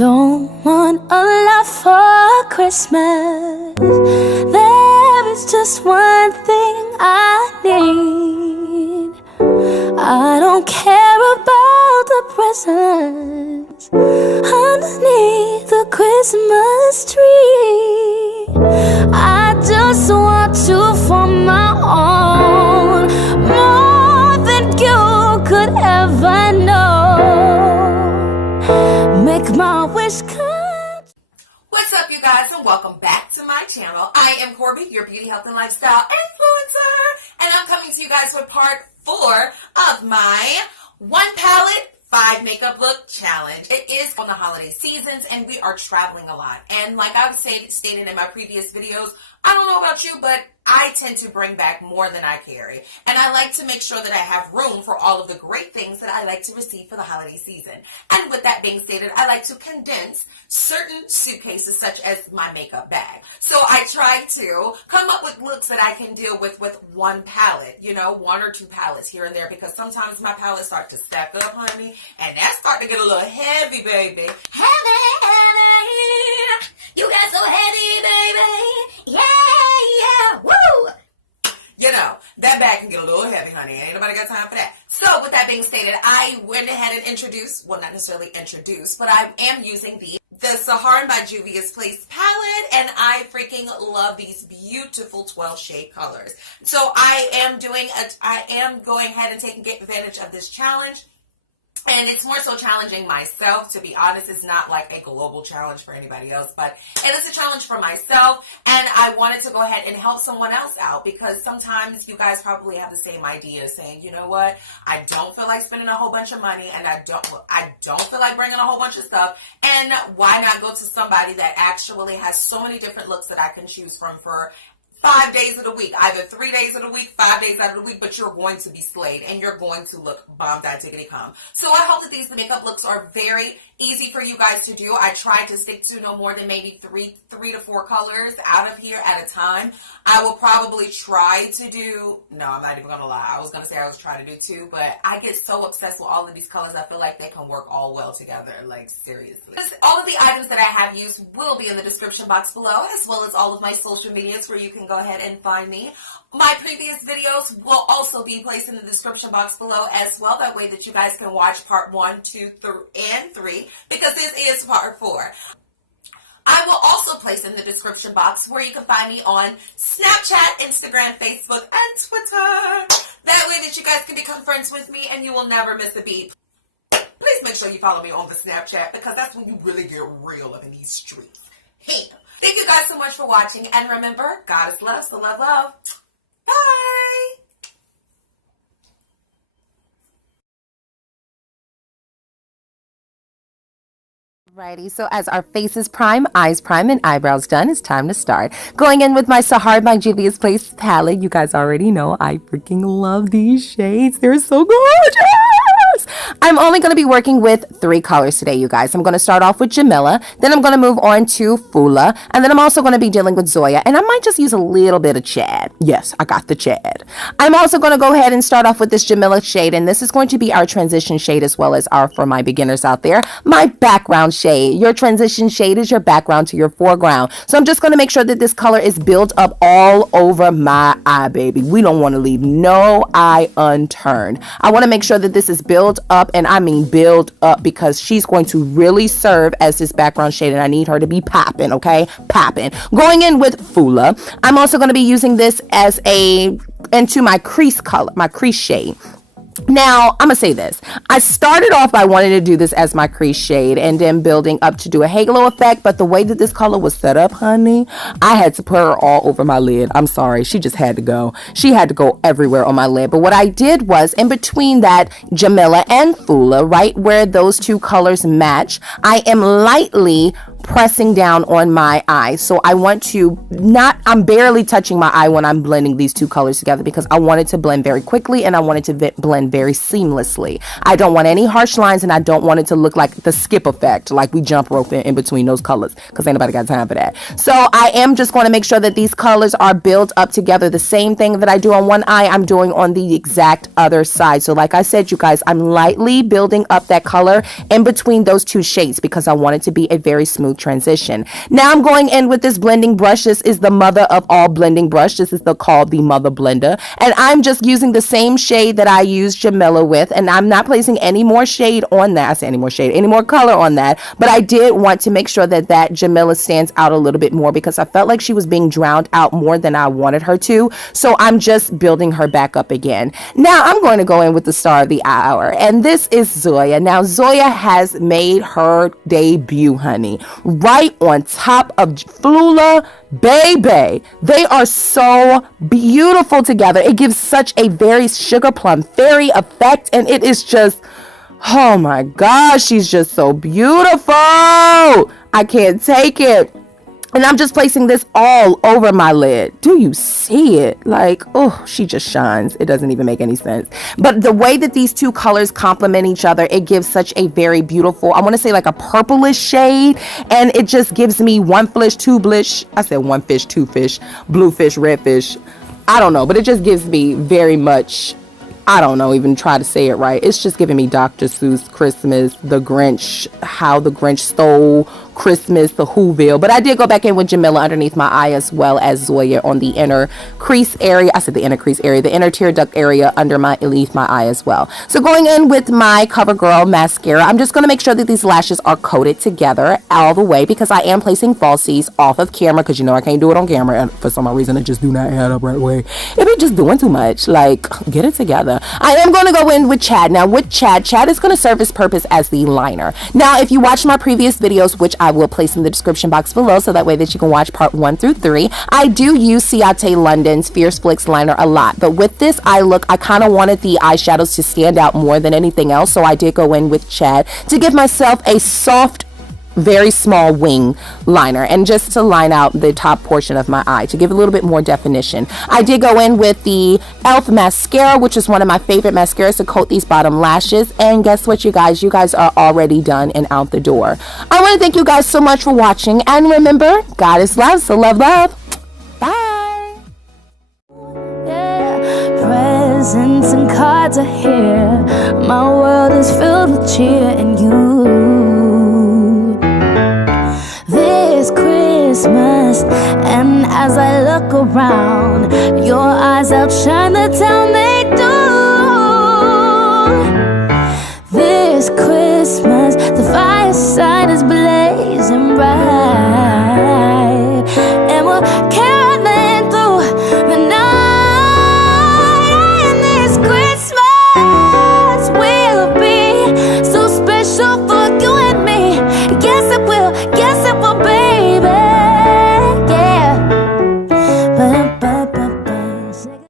don't want a lot for Christmas. There is just one thing I need. I don't care about the presents underneath the Christmas tree. I just want you for my own, more than you could ever know. Make my wish come. What's up, you guys, and welcome back to my channel. I am Corby, your beauty, health, and lifestyle influencer, and I'm coming to you guys with part 4 of my 1 palette 5 makeup look challenge. It is on the holiday seasons and we are traveling a lot. And like I've stated in my previous videos, I don't know about you, but I tend to bring back more than I carry. And I like to make sure that I have room for all of the great things that I like to receive for the holiday season. And with that being stated, I like to condense certain suitcases such as my makeup bag. So I try to come up with looks that I can deal with one palette, you know, 1 or 2 palettes here and there, because sometimes my palettes start to stack up, honey, and that's starting to get a little heavy, baby. Heavy. You got so heavy, baby. Yeah, woo! You know, that bag can get a little heavy, honey. Ain't nobody got time for that. So, with that being stated, I went ahead and introduced, well, not necessarily introduced, but I am using the Saharan by Juvias Place palette, and I freaking love these beautiful 12 shade colors. So, I am going ahead and taking advantage of this challenge. And it's more so challenging myself, to be honest. It's not like a global challenge for anybody else, but it is a challenge for myself. And I wanted to go ahead and help someone else out, because sometimes you guys probably have the same idea, saying, you know what, I don't feel like spending a whole bunch of money, and I don't feel like bringing a whole bunch of stuff. And why not go to somebody that actually has so many different looks that I can choose from for 5 days of the week, either 3 days of the week, 5 days out of the week, but you're going to be slayed and you're going to look bomb-dot-tickety-come. So I hope that these makeup looks are very easy for you guys to do. I try to stick to no more than maybe three to 4 colors out of here at a time. I will probably try to do, no, I'm not even going to lie. I was going to say I was trying to do 2, but I get so obsessed with all of these colors. I feel like they can work all well together, like seriously. All of the items that I have used will be in the description box below, as well as all of my social medias where you can go ahead and find me. My previous videos will also be placed in the description box below as well. That way that you guys can watch part 1, 2, and 3, because this is part 4. I will also place in the description box where you can find me on Snapchat, Instagram, Facebook, and Twitter. That way that you guys can become friends with me and you will never miss a beat. Please make sure you follow me on the Snapchat, because that's when you really get real up in these streets. Hey. Thank you guys so much for watching, and remember, God is love, so love, love. Bye! Alrighty, so as our faces prime, eyes prime, and eyebrows done, it's time to start. Going in with my Saharan by Juvias Place palette. You guys already know I freaking love these shades. They're so gorgeous! I'm only going to be working with 3 colors today, you guys. I'm going to start off with Jamila, then I'm going to move on to Fula, and then I'm also going to be dealing with Zoya, and I might just use a little bit of Chad. Yes, I got the Chad. I'm also going to go ahead and start off with this Jamila shade, and this is going to be our transition shade, as well as for my beginners out there, my background shade. Your transition shade is your background to your foreground. So I'm just going to make sure that this color is built up all over my eye, baby. We don't want to leave no eye unturned. I want to make sure that this is built up, and I mean build up, because she's going to really serve as this background shade, and I need her to be popping, okay? Popping. Going in with Fula, I'm also going to be using this as into my crease color, my crease shade. Now, I'm going to say this. I started off by wanting to do this as my crease shade and then building up to do a halo effect, but the way that this color was set up, honey, I had to put her all over my lid. I'm sorry. She just had to go. She had to go everywhere on my lid. But what I did was, in between that Jamila and Fula, right where those 2 colors match, I am lightly pressing down on my eye. So I want to I'm barely touching my eye when I'm blending these two colors together because I want it to blend very quickly and I want it to blend very seamlessly. I don't want any harsh lines and I don't want it to look like the skip effect, like we jump rope in between those colors, because ain't nobody got time for that. So I am just going to make sure that these colors are built up together. The same thing that I do on one eye, I'm doing on the exact other side. So like I said, you guys, I'm lightly building up that color in between those two shades because I want it to be a very smooth transition. Now I'm going in with this blending brush. This is the mother of all blending brush. This is called the Mother Blender. And I'm just using the same shade that I used Jamila with. And I'm not placing any more shade on that. I say any more color on that. But I did want to make sure that Jamila stands out a little bit more because I felt like she was being drowned out more than I wanted her to. So I'm just building her back up again. Now I'm going to go in with the star of the hour. And this is Zoya. Now Zoya has made her debut, honey, right on top of Flula Baby. They are so beautiful together. It gives such a very sugar plum fairy effect, and it is just, oh my gosh, she's just so beautiful. I can't take it. And I'm just placing this all over my lid. Do you see it? Like, oh, she just shines. It doesn't even make any sense. But the way that these two colors complement each other, it gives such a very beautiful, I want to say like a purplish shade. And it just gives me one fish, two fish. I said one fish, two fish, blue fish, red fish. I don't know, but it just gives me very much, I don't know, even try to say it right. It's just giving me Dr. Seuss, Christmas, the Grinch, how the Grinch stole Christmas, the Whoville. But I did go back in with Jamila underneath my eye as well as Zoya on the inner crease area. I said the inner crease area, the inner tear duct area underneath my eye as well. So going in with my CoverGirl mascara, I'm just going to make sure that these lashes are coated together all the way because I am placing falsies off of camera because you know I can't do it on camera and for some reason it just do not add up right away. If you're just doing too much, like, get it together. I am going to go in with Chad. Now with Chad is going to serve its purpose as the liner. Now if you watch my previous videos, which I will place in the description box below so that way that you can watch part 1 through 3, I do use Ciate London's Fierce Flicks liner a lot, but with this eye look I kind of wanted the eyeshadows to stand out more than anything else, so I did go in with Chad to give myself a soft, very small wing liner and just to line out the top portion of my eye to give a little bit more definition. I did go in with the e.l.f. mascara, which is one of my favorite mascaras to coat these bottom lashes, and guess what, you guys are already done and out the door. I want to thank you guys so much for watching, and remember, God is love, so love. Bye. Yeah, presents and cards are here. My world is filled with cheer and you. This Christmas, and as I look around, your eyes outshine the town.